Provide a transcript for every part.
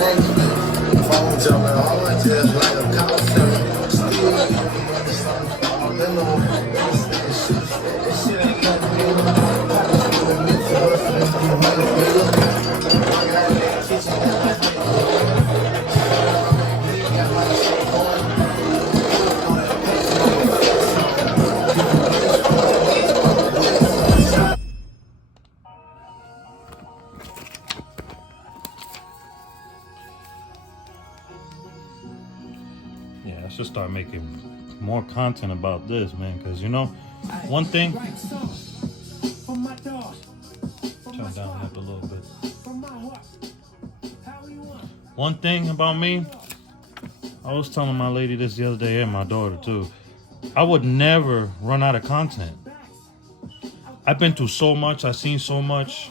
Phone jumping hard just like a call center. Shit ain't nothing new. Yeah, I should start making more content about this, man, because, you know, one thing... Turn down that a little bit. One thing about me, I was telling my lady this the other day, and my daughter too, I would never run out of content. I've been through so much, I've seen so much,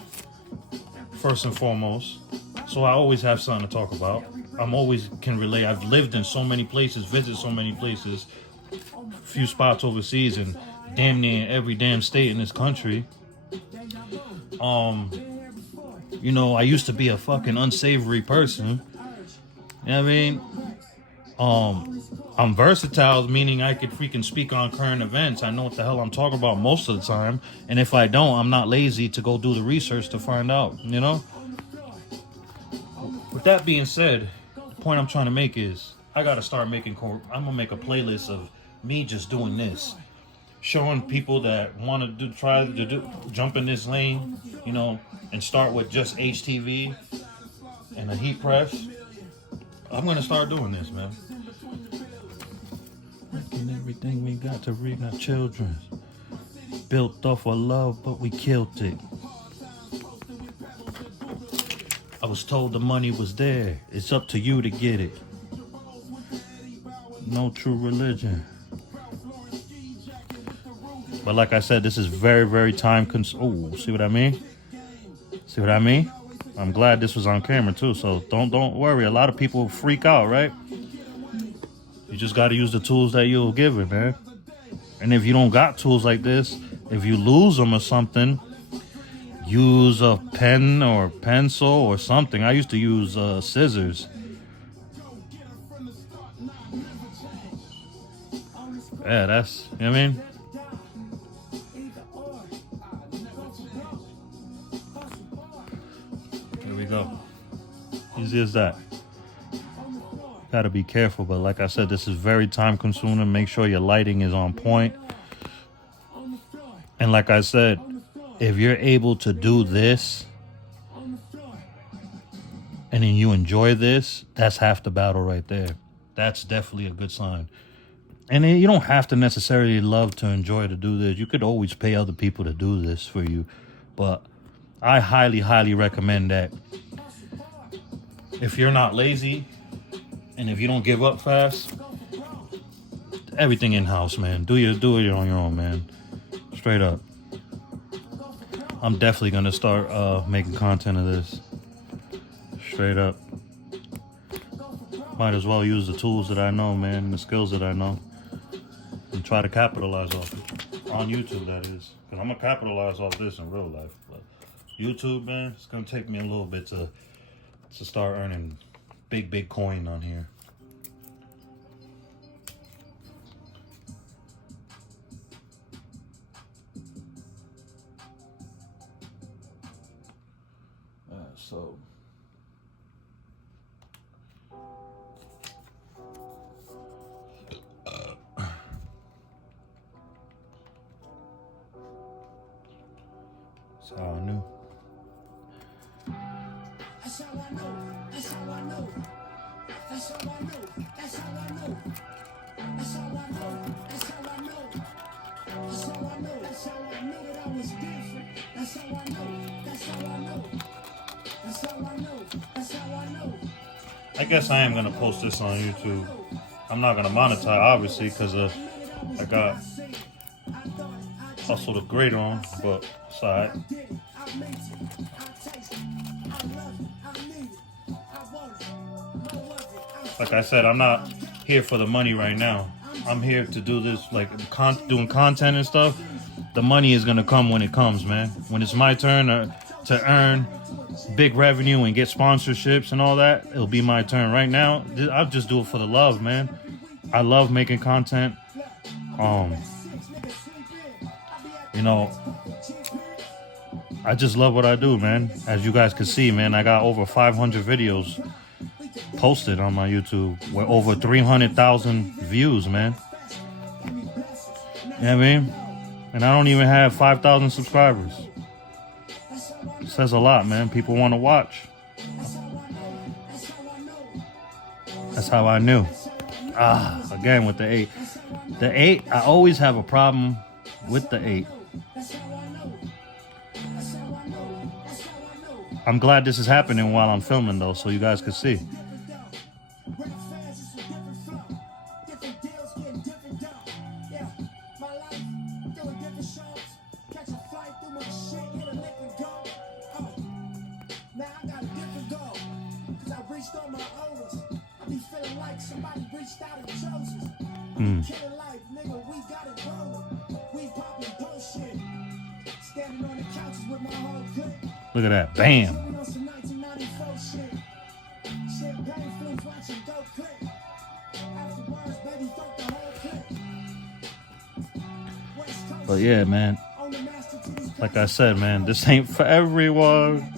first and foremost, so I always have something to talk about. I'm always can relate. I've lived in so many places, visited so many places, a few spots overseas, and damn near every damn state in this country. You know, I used to be a fucking unsavory person. You know what I mean? I'm versatile, meaning I could freaking speak on current events. I know what the hell I'm talking about most of the time. And if I don't, I'm not lazy to go do the research to find out, you know? With that being said, the point I'm trying to make is I got to start making, I'm going to make a playlist of me just doing this. Showing people that want to try to jump in this lane, you know, and start with just HTV and a heat press. I'm going to start doing this, man. Making everything we got to read our children. Built off of love, but we killed it. I was told the money was there. It's up to you to get it. No true religion. But like I said, this is very, very time consuming. Oh, see what I mean? See what I mean? I'm glad this was on camera too, so don't worry. A lot of people freak out, right? You just got to use the tools that you'll give it, man. And if you don't got tools like this, if you lose them or something, use a pen or pencil or something. I used to use scissors. Yeah, that's, you know what I mean? Here we go. Easy as that. Gotta be careful, but like I said, this is very time consuming. Make sure your lighting is on point. And like I said, if you're able to do this and then you enjoy this, that's half the battle right there. That's definitely a good sign. And you don't have to necessarily love to enjoy to do this. You could always pay other people to do this for you. But I highly, highly recommend that if you're not lazy and if you don't give up fast, everything in-house, man. Do it on your own, man. Straight up. I'm definitely going to start making content of this. Straight up. Might as well use the tools that I know, man, the skills that I know, and try to capitalize off it. On YouTube, that is. Because I'm going to capitalize off this in real life. But YouTube, man, it's going to take me a little bit to start earning big coin on here. So that's how I knew. That's how I know. That's how I know. That's how I know. That's how I know. That's how I know. That's how I know. That's how I know. That's how I know that I was different. That's how I know. That's how I know. That's how I know. That's how I know. I guess I am gonna post this on YouTube. I'm not gonna monetize, obviously, because I got Hustle the Great on, but it's alright. Like I said, I'm not here for the money right now. I'm here to do this, like doing content and stuff. The money is gonna come when it comes, man. When it's my turn to earn big revenue and get sponsorships and all that, it'll be my turn. Right now, I'll just do it for the love, man. I love making content. You know, I just love what I do, man. As you guys can see, man, I got over 500 videos posted on my YouTube with over 300,000 views, man. You know what I mean? And I don't even have 5,000 subscribers. It says a lot, man. People want to watch. That's how I knew. Again with the 8. The 8, I always have a problem with the 8. I'm glad this is happening while I'm filming, though, so you guys can see. Look at that. Bam. But yeah, man. Like I said, man, this ain't for everyone.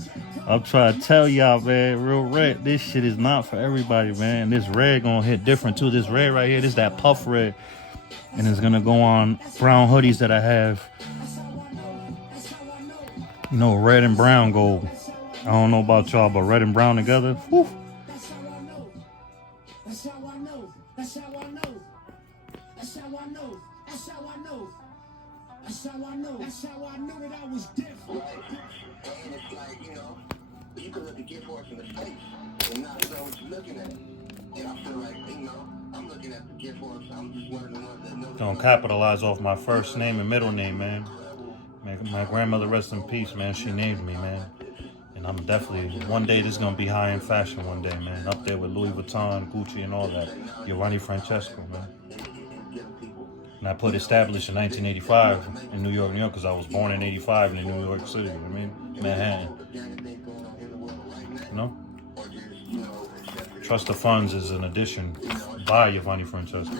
I'm trying to tell y'all, man, real red. This shit is not for everybody, man. This red gonna hit different too. This red right here, this is that puff red. And it's gonna go on brown hoodies that I have. You know, red and brown go. I don't know about y'all, but red and brown together. Whew. That's how I know. That's how I know. That's how I know. That's how I know. That's how I know. That's how I know. That's how I knew that I was different. And it's like, you know, you can look a gift horse in the face and not know what you're looking at. And I feel like, you know, I'm looking at the gift horse. I'm just one of the ones that know. Don't capitalize off my first name and middle name, man. My grandmother, rest in peace, man. She named me, man. And I'm definitely, one day this is going to be high in fashion one day, man. Up there with Louis Vuitton, Gucci, and all that. Giovanni Francesco, man. And I put established in 1985 in New York, because I was born in 85 in New York City, you know what I mean? Manhattan. You know? Trust the Funds is an edition by Giovanni Francesco.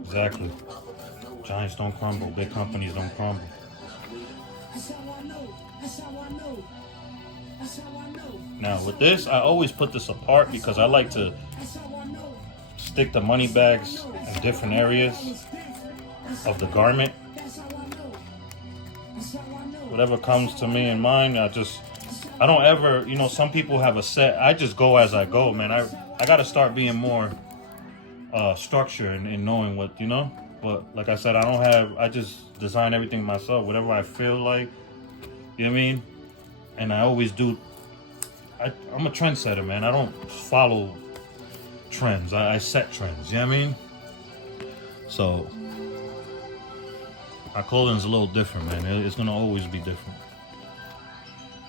Exactly. Giants don't crumble, big companies don't crumble. Now with this, I always put this apart because I like to stick the money bags in different areas of the garment. Whatever comes to me in mind, I don't ever, you know, some people have a set. I just go as I go, man. I got to start being more structured in knowing what, you know. But like I said, I just design everything myself, whatever I feel like, you know what I mean? And I always do, I'm a trendsetter, man. I don't follow trends, I set trends, you know what I mean? So, our clothing's a little different, man. It's gonna always be different.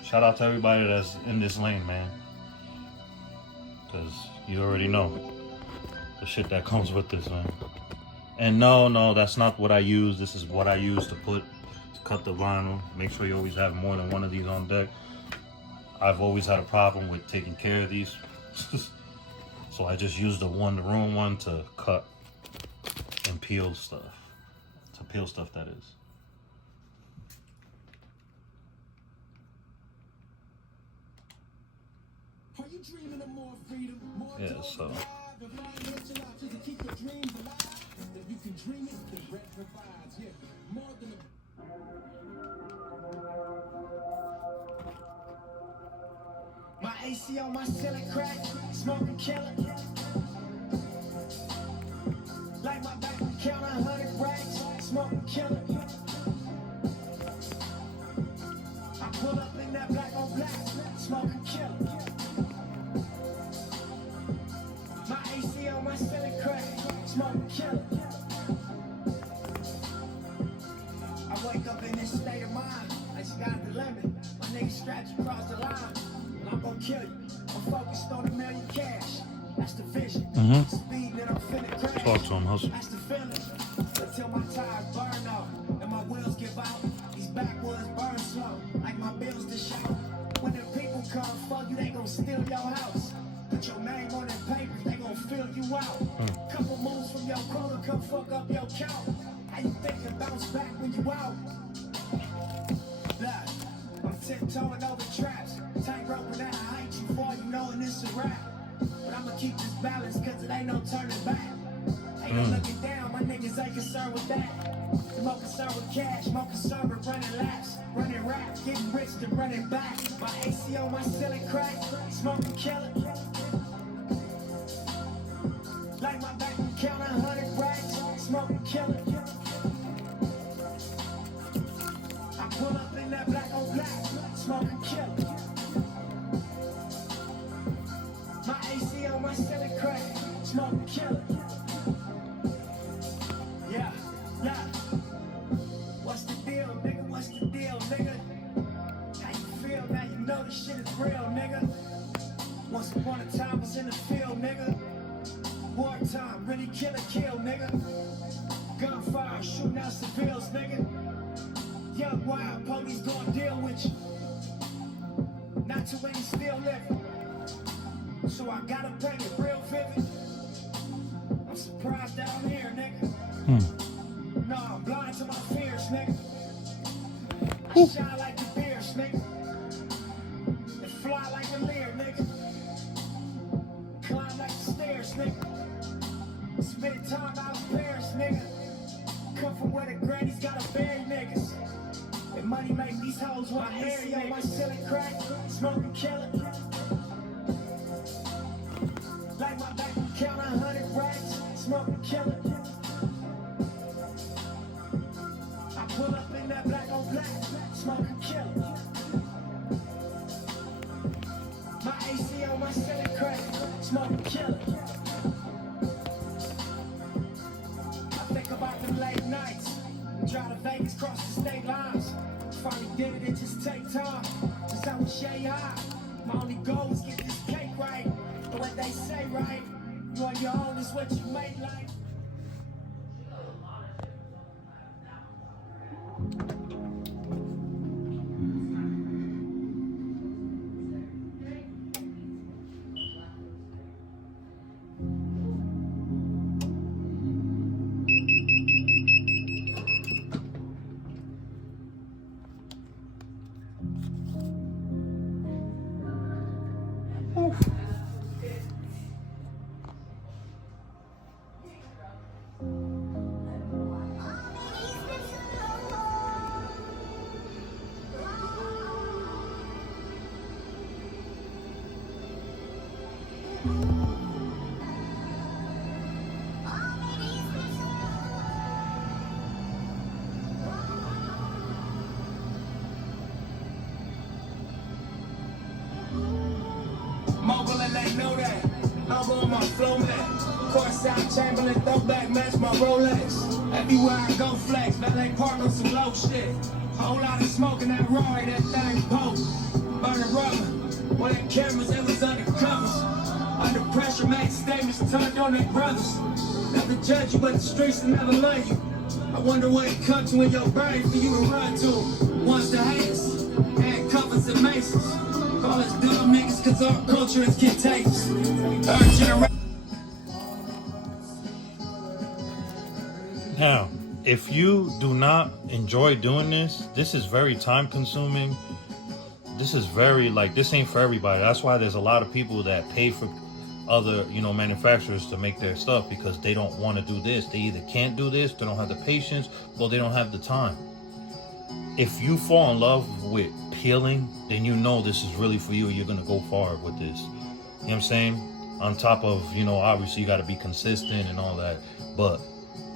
Shout out to everybody that's in this lane, man. Because you already know the shit that comes with this, man. And no, that's not what I use. This is what I use to cut the vinyl. Make sure you always have more than one of these on deck. I've always had a problem with taking care of these. So I just use the room one to cut and peel stuff. To peel stuff, that is. Yeah, so. My AC on my ceiling crack, smoking killer. Like my back count 100 racks, smoking killer. I pull up in that black on black, smoking killer. My AC on my ceiling crack, smoking killer. I wake up in this state of mind, like Scott the Lemon. My nigga scratch across the line. I'm gonna kill you. I'm focused on $1 million cash. That's the vision. Speed that I'm finna crash. Talk to him, hustle. That's the feeling. Until my tires burn off and my wheels give out. These backwoods burn slow. for you, they gon' steal your house. Put your name on them papers, they gon' fill you out. Couple moves from your quota, come fuck up your count. How you think you bounce back when you out? Look, I'm tiptoeing over traps. Tight roping at a height you fall, you knowin' this a rap. But I'ma keep this balance, cause it ain't no turning back. Ain't no looking down, my niggas ain't concerned with that. They're more concerned with cash, more concerned with running laps. Running rap, getting rich to running back. My AC on my ceiling crack, smoking killer. Like my back and count 100 racks, smoking killer. I pull up in that black on black, smoking killer. My AC on my ceiling crack, smoking killer. Yeah, yeah. What's the deal, nigga? What's the deal, nigga? How you feel now? You know this shit is real, nigga. Once upon a time was in the field, nigga. Wartime, really kill, nigga. Gunfire, shooting out civilians, nigga. Young wild, police gonna deal with you. Not too many still living, so I gotta paint it real vivid. I'm surprised down here, nigga. No, I'm blind to my fears, nigga. I shine like the beers, nigga. And fly like a leer, nigga. Climb like the stairs, nigga. Spend time out in Paris, nigga. Come from where the grannies gotta bury niggas. And money make these hoes want to marry on my silly crack, smoking killer. Like my back and count 100 racks, smoking killer. I pull up in that black on black, smoking killer. My AC on my silly crack, smoking killer. I think about them late nights. Drive to Vegas, cross the state lines. Finally did it, it just take time. Since I was shay high, my only goal is get this cake right. But what they say, right? You on your own is what you make like. Mogul and they know that. I'm on my flow man. Courtside Chamberlain throwback match my Rolex. Everywhere I go flex, valet park on some low shit. Whole lot of smoking that raw, that thing post. Burning rubber. When them cameras, it was undercovers. Under pressure, made statements turned on their brothers. Never judge you, but the streets will never love you. I wonder what it comes to in your brain for you to run to. Once the haters, and covers and masons. Call us dumb niggas cause our culture is contagious. Third generation. Now, if you do not enjoy doing this, this is very time consuming. This is very, like, this ain't for everybody. That's why there's a lot of people that pay for other, manufacturers to make their stuff because they don't want to do this. They either can't do this, they don't have the patience, or they don't have the time. If you fall in love with peeling, then you know this is really for you. You're going to go far with this. You know what I'm saying? On top of, obviously you got to be consistent and all that. But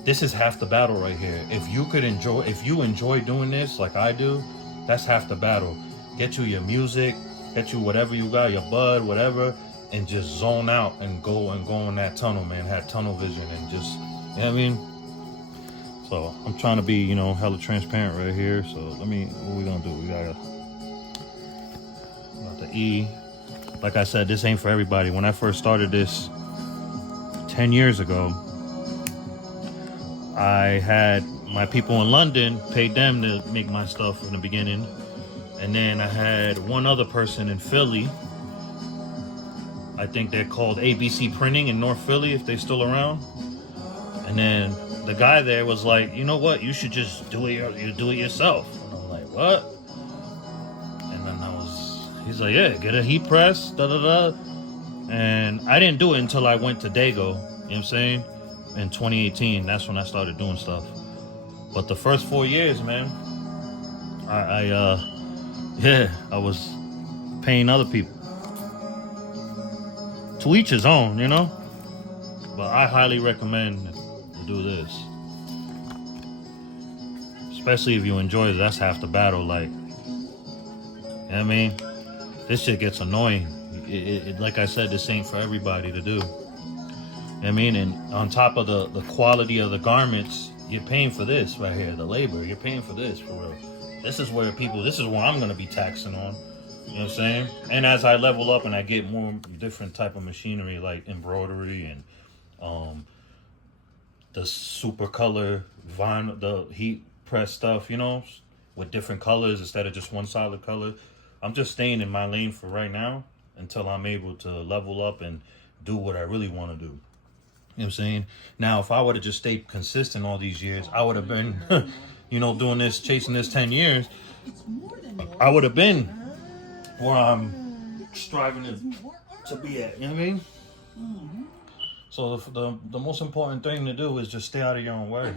this is half the battle right here. If you enjoy doing this like I do, that's half the battle. Get you your music, get you whatever you got, your bud, whatever, and just zone out and go in that tunnel, man. Have tunnel vision and just, you know what I mean? So I'm trying to be, hella transparent right here. So what we gonna do? We got the E. Like I said, this ain't for everybody. When I first started this 10 years ago, I had my people in London, paid them to make my stuff in the beginning. And then I had one other person in Philly I think they're called ABC Printing in North Philly, if they're still around. And then the guy there was like, you know what? You should just do it yourself. And I'm like, what? And then he's like, yeah, get a heat press, da da da. And I didn't do it until I went to Dago. You know what I'm saying? In 2018, that's when I started doing stuff. But the first 4 years, man, I was paying other people. To each his own, you know? But I highly recommend to do this. Especially if you enjoy it, that's half the battle. Like, you know what I mean? This shit gets annoying. Like I said, this ain't for everybody to do. You know what I mean? And on top of the quality of the garments, you're paying for this right here, the labor. You're paying for this, for real. This is where I'm going to be taxing on. You know what I'm saying? And as I level up and I get more different type of machinery like embroidery and the super color vinyl, the heat press stuff, you know, with different colors instead of just one solid color. I'm just staying in my lane for right now until I'm able to level up and do what I really want to do. You know what I'm saying? Now, if I would have just stayed consistent all these years, I would have been, you know, doing this, chasing this 10 years. I would have been where I'm striving to be at. You know what I mean? So the most important thing to do is just stay out of your own way.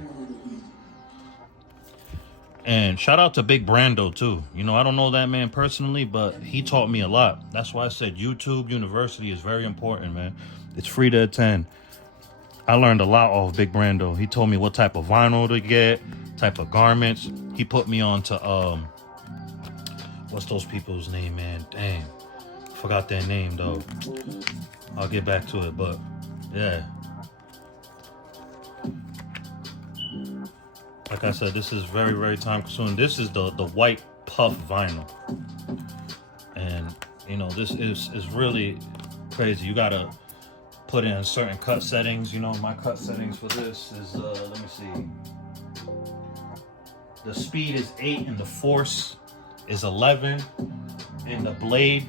And shout out to Big Brando too. You know, I don't know that man personally, but he taught me a lot. That's why I said YouTube University is very important, man. It's free to attend. I learned a lot off Big Brando. He told me what type of vinyl to get, type of garments. He put me on to what's those people's name, man? Dang, forgot their name though. I'll get back to it, but yeah. Like I said, this is very, very time consuming. This is the white puff vinyl. And, you know, this is really crazy. You gotta put in certain cut settings. You know, my cut settings for this is, let me see. The speed is 8 and the force is 11. And the blade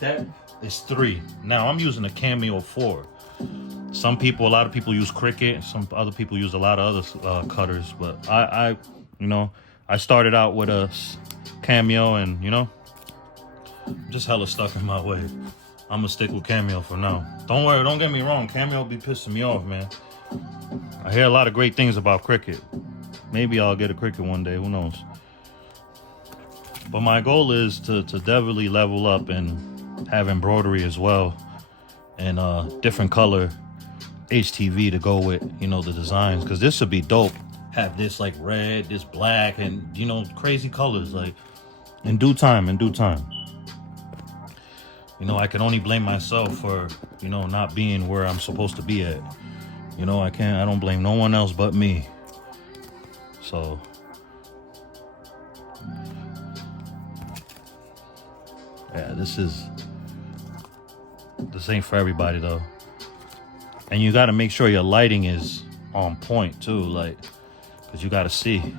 depth is 3. Now, I'm using a Cameo 4. A lot of people use Cricut. Some other people use a lot of other cutters. But I started out with a Cameo, and you know, just hella stuck in my way. I'm gonna stick with Cameo for now. Don't worry, don't get me wrong. Cameo be pissing me off, man. I hear a lot of great things about Cricut. Maybe I'll get a Cricut one day. Who knows? But my goal is to definitely level up and have embroidery as well, and different color HTV to go with, you know, the designs, because this would be dope. Have this like red, this black, and you know, crazy colors. Like in due time. You know, I can only blame myself for, you know, not being where I'm supposed to be at. You know, I don't blame no one else but me. So yeah, this ain't for everybody though. And you got to make sure your lighting is on point too, like, because you got to see.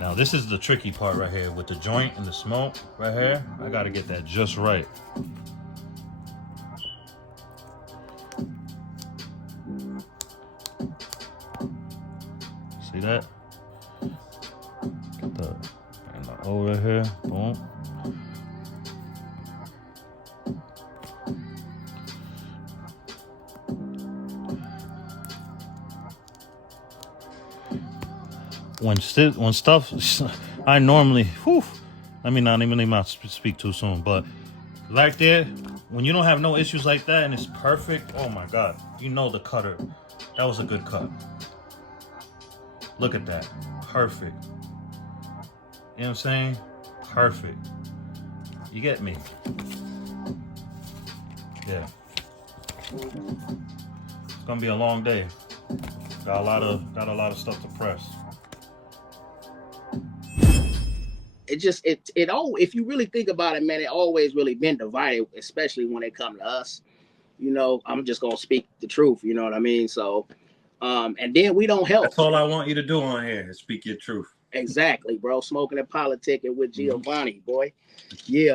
Now this is the tricky part right here with the joint and the smoke right here. I got to get that just right. See that? Get the O right here. Boom. When stuff, I normally, let me not speak too soon, but right there, when you don't have no issues like that and it's perfect, oh my God, you know the cutter, that was a good cut. Look at that, perfect. You know what I'm saying? Perfect. You get me? Yeah. It's gonna be a long day. Got a lot of stuff to press. If you really think about it, man, it always really been divided, especially when it come to us. You know, I'm just gonna speak the truth. You know what I mean? So, and then we don't help. That's all I want you to do on here is speak your truth. Exactly, bro. Smoking and politicking with Giovanni, boy. Yeah.